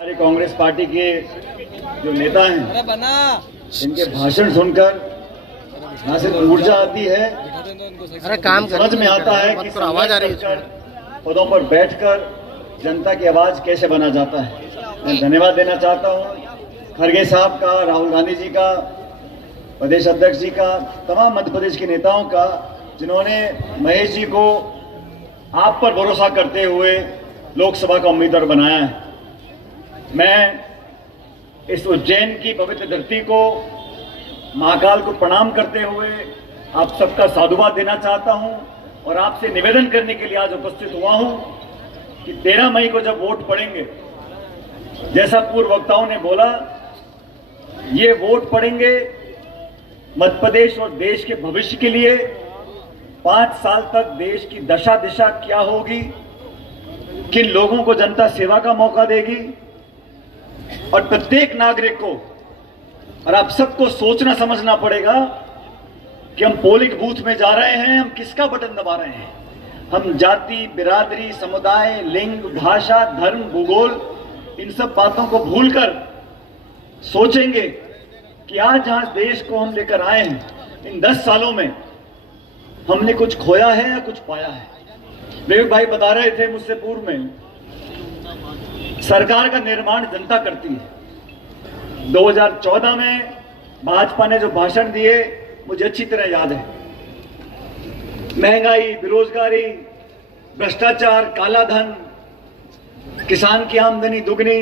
हमारे कांग्रेस पार्टी के जो नेता हैं, इनके भाषण सुनकर न सिर्फ ऊर्जा आती है, समझ में आता है कि आवाज आ रही है, पदों पर बैठकर जनता की आवाज कैसे बना जाता है। मैं धन्यवाद देना चाहता हूं खड़गे साहब का, राहुल गांधी जी का, प्रदेश अध्यक्ष जी का, तमाम मध्य प्रदेश के नेताओं का, जिन्होंने महेश जी को आप पर भरोसा करते हुए लोकसभा का उम्मीदवार बनाया है। मैं इस उज्जैन की पवित्र धरती को, महाकाल को प्रणाम करते हुए आप सबका साधुवाद देना चाहता हूं और आपसे निवेदन करने के लिए आज उपस्थित हुआ हूं कि 13 मई को जब वोट पड़ेंगे, जैसा पूर्व वक्ताओं ने बोला, ये वोट पड़ेंगे मध्य प्रदेश और देश के भविष्य के लिए। 5 साल तक देश की दशा दिशा क्या होगी, किन लोगों को जनता सेवा का मौका देगी, और प्रत्येक नागरिक को और आप सबको सोचना समझना पड़ेगा कि हम पोलिंग बूथ में जा रहे हैं, हम किसका बटन दबा रहे हैं। हम जाति, बिरादरी, समुदाय, लिंग, भाषा, धर्म, भूगोल, इन सब बातों को भूलकर सोचेंगे कि आज जहां देश को हम लेकर आए हैं, इन 10 सालों में हमने कुछ खोया है या कुछ पाया है। विवेक भाई बता रहे थे मुझसे पूर्व में, सरकार का निर्माण जनता करती है। 2014 में भाजपा ने जो भाषण दिए मुझे अच्छी तरह याद है। महंगाई, बेरोजगारी, भ्रष्टाचार, काला धन, किसान की आमदनी दुगनी,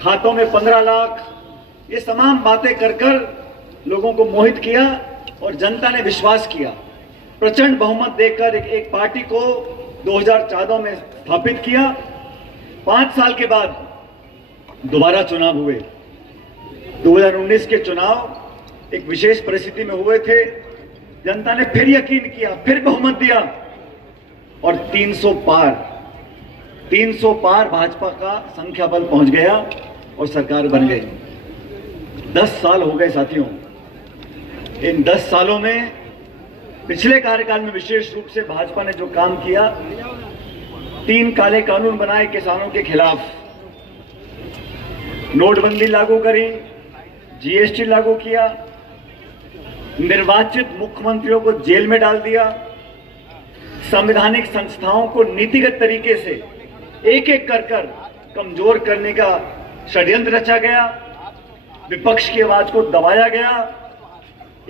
खातों में 15 लाख, ये तमाम बातें कर कर लोगों को मोहित किया और जनता ने विश्वास किया। प्रचंड बहुमत देकर एक पार्टी को 2014 में स्थापित किया। 5 साल के बाद दोबारा चुनाव हुए। 2019 के चुनाव एक विशेष परिस्थिति में हुए थे। जनता ने फिर यकीन किया, फिर बहुमत दिया और 300 पार भाजपा का संख्या बल पहुंच गया और सरकार बन गई। 10 साल हो गए साथियों। इन 10 सालों में पिछले कार्यकाल में विशेष रूप से भाजपा ने जो काम किया, 3 काले कानून बनाए किसानों के खिलाफ, नोटबंदी लागू करी, जीएसटी लागू किया, निर्वाचित मुख्यमंत्रियों को जेल में डाल दिया, संवैधानिक संस्थाओं को नीतिगत तरीके से एक एक कर कमजोर करने का षड्यंत्र रचा गया, विपक्ष की आवाज को दबाया गया,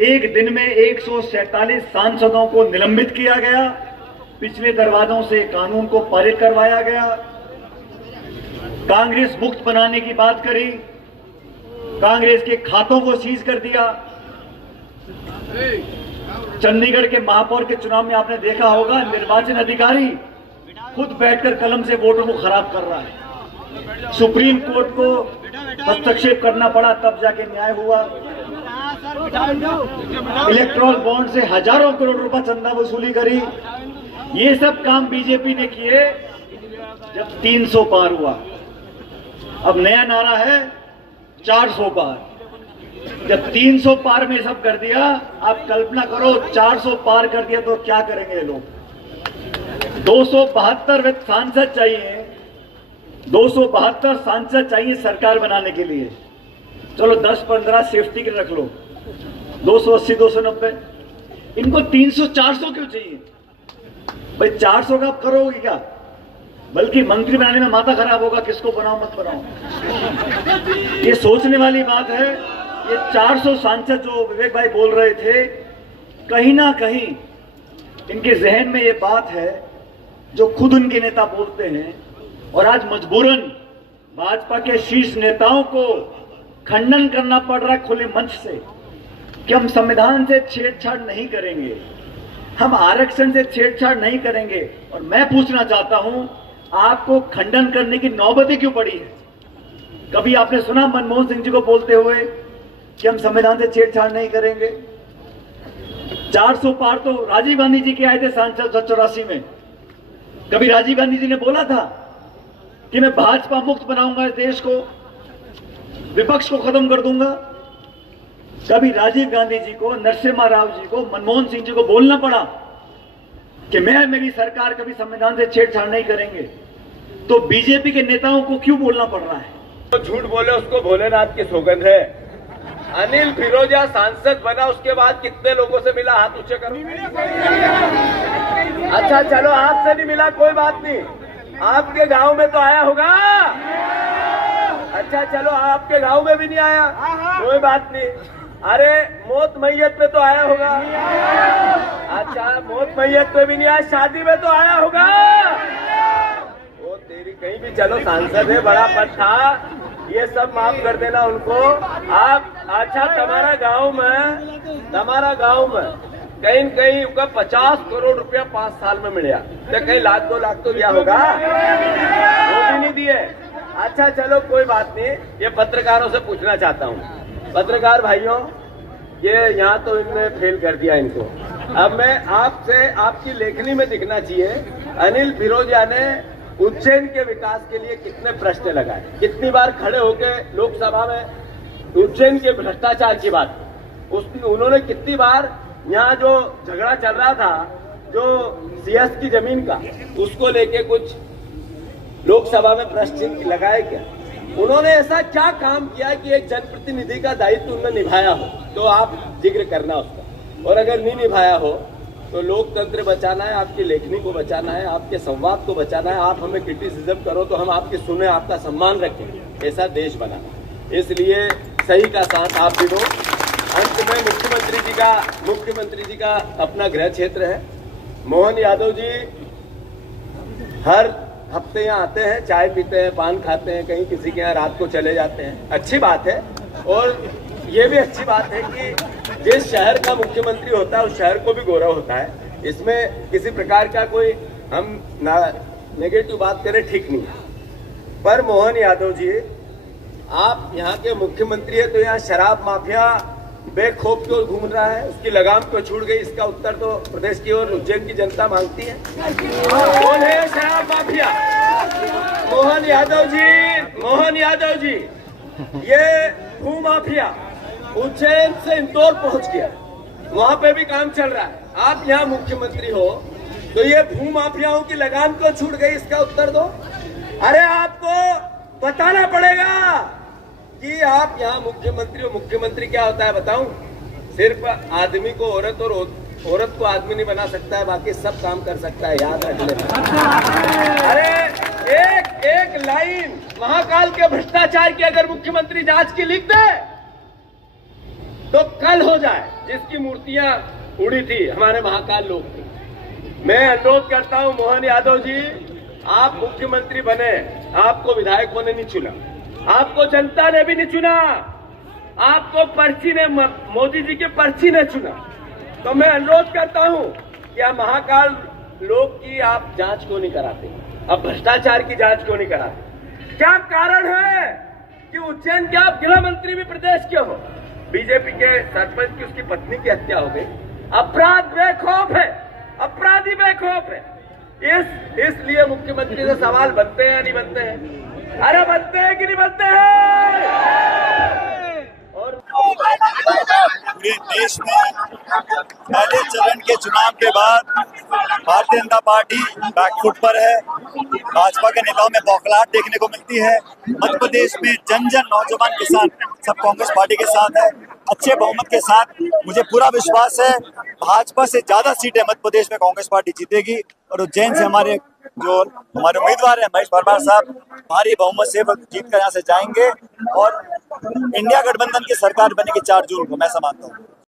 एक दिन में 147 सांसदों को निलंबित किया गया, पिछले दरवाजों से कानून को पारित करवाया गया, कांग्रेस मुक्त बनाने की बात करी, कांग्रेस के खातों को सीज कर दिया। चंडीगढ़ के महापौर के चुनाव में आपने देखा होगा, निर्वाचन अधिकारी खुद बैठकर कलम से वोटों को खराब कर रहा है। सुप्रीम कोर्ट को हस्तक्षेप करना पड़ा, तब जाके न्याय हुआ। इलेक्ट्रॉल बॉन्ड से हजारों करोड़ रुपए चंदा वसूली करी। ये सब काम बीजेपी ने किए जब 300 पार हुआ। अब नया नारा है 400 पार। जब 300 पार में सब कर दिया, आप कल्पना करो 400 पार कर दिया तो क्या करेंगे लोग। 272 सांसद चाहिए, 272 सांसद चाहिए सरकार बनाने के लिए। चलो 10-15 सेफ्टी के रख लो, 280, 290। इनको 300, 400 क्यों चाहिए भाई? 400 का आप करोगे क्या? बल्कि मंत्री बनाने में माथा खराब होगा, किसको बनाओ मत बनाओ। ये सोचने वाली बात है। ये 400 सांसद जो विवेक भाई बोल रहे थे, कहीं ना कहीं इनके जहन में ये बात है जो खुद उनके नेता बोलते हैं, और आज मजबूरन भाजपा के शीर्ष नेताओं को खंडन करना पड़ रहा है खुले मंच से कि हम संविधान से छेड़छाड़ नहीं करेंगे, हम आरक्षण से छेड़छाड़ नहीं करेंगे। और मैं पूछना चाहता हूं, आपको खंडन करने की नौबत ही क्यों पड़ी है? कभी आपने सुना मनमोहन सिंह जी को बोलते हुए कि हम संविधान से छेड़छाड़ नहीं करेंगे? 400 पार तो राजीव गांधी जी के आए थे सांसद 84 में। कभी राजीव गांधी जी ने बोला था कि मैं भाजपा मुक्त बनाऊंगा इस देश को, विपक्ष को खत्म कर दूंगा? कभी राजीव गांधी जी को, नरसिम्हा राव जी को, मनमोहन सिंह जी को बोलना पड़ा कि मैं, मेरी सरकार कभी संविधान से छेड़छाड़ नहीं करेंगे? तो बीजेपी के नेताओं को क्यों बोलना पड़ रहा है? तो झूठ बोले उसको भोलेनाथ की सौगंध है। अनिल फिरोजिया सांसद बना उसके बाद कितने लोगों से मिला, हाथ ऊंचे करो। अच्छा चलो आपसे नहीं मिला कोई बात नहीं, आपके गांव में तो आया होगा। अच्छा चलो आपके गांव में भी नहीं आया कोई बात नहीं। अरे मौत मैयत पे तो आया होगा। अच्छा मौत मैयत पे भी नहीं आया, शादी में तो आया होगा। वो तेरी कहीं भी चलो सांसद है, बड़ा पद था, ये सब माफ कर देना उनको आप। अच्छा तुम्हारा गांव में कहीं कहीं का 50 करोड़ रुपया 5 साल में मिला, तो कहीं लाख 2 लाख तो दिया होगा, वो भी नहीं दिए। अच्छा चलो कोई बात नहीं, ये पत्रकारों से पूछना चाहता हूँ। पत्रकार भाइयों, ये यहाँ तो इनने फेल कर दिया इनको। अब मैं आपसे, आपकी लेखनी में दिखना चाहिए, अनिल फिरोजिया ने उज्जैन के विकास के लिए कितने प्रश्न लगाए, कितनी बार खड़े होकर लोकसभा में उज्जैन के भ्रष्टाचार की बात, उन्होंने कितनी बार यहाँ जो झगड़ा चल रहा था जो सीएस की जमीन का, उसको लेके कुछ लोकसभा में प्रश्न लगाए क्या? उन्होंने ऐसा क्या काम किया कि एक जनप्रतिनिधि का दायित्व उन्होंने निभाया हो, तो आप जिक्र करना उसका। और अगर नहीं निभाया हो तो लोकतंत्र बचाना है, आपकी लेखनी को बचाना है, आपके संवाद को बचाना है। आप हमें क्रिटिसिज्म करो तो हम आपकी सुने, आपका सम्मान रखें, ऐसा देश बनाना। इसलिए सही का साथ आप भी दो। अंत में मुख्यमंत्री जी का अपना गृह क्षेत्र है। मोहन यादव जी हर हफ्ते यहाँ आते हैं, चाय पीते हैं, पान खाते हैं, कहीं किसी के यहाँ रात को चले जाते हैं, अच्छी बात है। और ये भी अच्छी बात है कि जिस शहर का मुख्यमंत्री होता है उस शहर को भी गौरव होता है। इसमें किसी प्रकार का कोई हम नेगेटिव बात करें ठीक नहीं है। पर मोहन यादव जी, आप यहाँ के मुख्यमंत्री है तो यहाँ शराब माफिया बेखौफ क्यों घूम रहा है, उसकी लगाम क्यों छूट गई? इसका उत्तर तो प्रदेश की और उज्जैन की जनता मांगती है। कौन है शराब माफिया? मोहन यादव जी। ये भू माफिया उज्जैन से इंदौर पहुंच गया, वहां पे भी काम चल रहा है। आप यहाँ मुख्यमंत्री हो तो ये भू माफियाओं की लगाम क्यों छूट गई, इसका उत्तर दो। अरे आपको बताना पड़ेगा कि आप यहाँ मुख्यमंत्री हो। मुख्यमंत्री क्या होता है बताऊं? सिर्फ आदमी को औरत और औरत को आदमी नहीं बना सकता है, बाकी सब काम कर सकता है, याद रख लेना। अरे एक लाइन महाकाल के भ्रष्टाचार की अगर मुख्यमंत्री जांच की लिख दे तो कल हो जाए, जिसकी मूर्तियां उड़ी थी हमारे महाकाल लोग की। मैं अनुरोध करता हूं मोहन यादव जी, आप मुख्यमंत्री बने, आपको विधायकों ने नहीं चुना, आपको जनता ने भी नहीं चुना, आपको पर्ची ने, मोदी जी की पर्ची ने चुना। तो मैं अनुरोध करता हूं कि आप महाकाल लोग की आप जांच क्यों नहीं कराते, अब भ्रष्टाचार की जांच क्यों नहीं कराते? क्या कारण है कि उज्जैन के आप गृह मंत्री भी प्रदेश के हो, बीजेपी के सरपंच की उसकी पत्नी की हत्या हो गई, अपराध बेखौफ है, अपराधी बेखौफ है। इसलिए मुख्यमंत्री से सवाल बनते हैं या नहीं बनते हैं? अरे बनते हैं कि नहीं बनते हैं? और पूरे देश में पहले चरण के चुनाव के बाद भारतीय जनता पार्टी बैकफुट पर है। भाजपा के नेताओं में बौखलाहट देखने को मिलती है। मध्य प्रदेश में जन नौजवान किसान सब कांग्रेस पार्टी के साथ है, अच्छे बहुमत के साथ। मुझे पूरा विश्वास है भाजपा से ज्यादा सीटें मध्य प्रदेश में कांग्रेस पार्टी जीतेगी और उज्जैन से हमारे उम्मीदवार हैं महेश परमार साहब भारी बहुमत से जीत कर यहाँ से जाएंगे और इंडिया गठबंधन की सरकार बनेगी 4 जून को, मैं समझता हूँ।